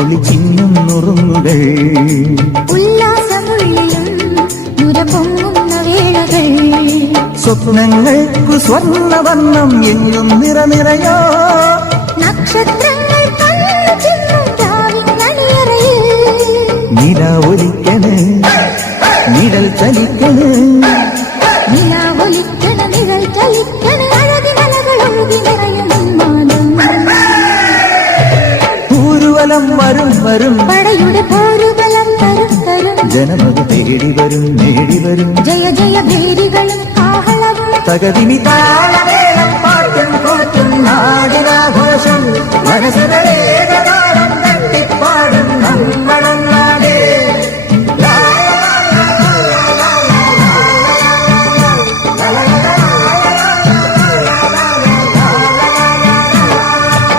ഒളിച്ചിന്നും നുറുങ്ങുകൾ ഉല്ലാസമുള്ളിലും നുരപൊങ്ങുന്ന വേളകൾ സ്വപ്നങ്ങൾക്കു സ്വർണ്ണവർണ്ണം എങ്ങും നിറനിറയോ നക്ഷത്രങ്ങൾ നില ഒലിക്കണ് നിഴൽ ചലിക്കണ് നിഴൽ ചലിക്കണ് അഴകിനലകളൊഴുകി നിറയും ഊരുവലം വരും വരും പടയുടെ പോരുബലം തരും തരും ജനമത് തേടി വരും നേടി വരും ജയ ജയ ഭേരികളും കാഹളവും തകതിനി താളമേളം പാട്ടും കൂട്ടും നാടിനാഘോഷം മനസ്സുകളെ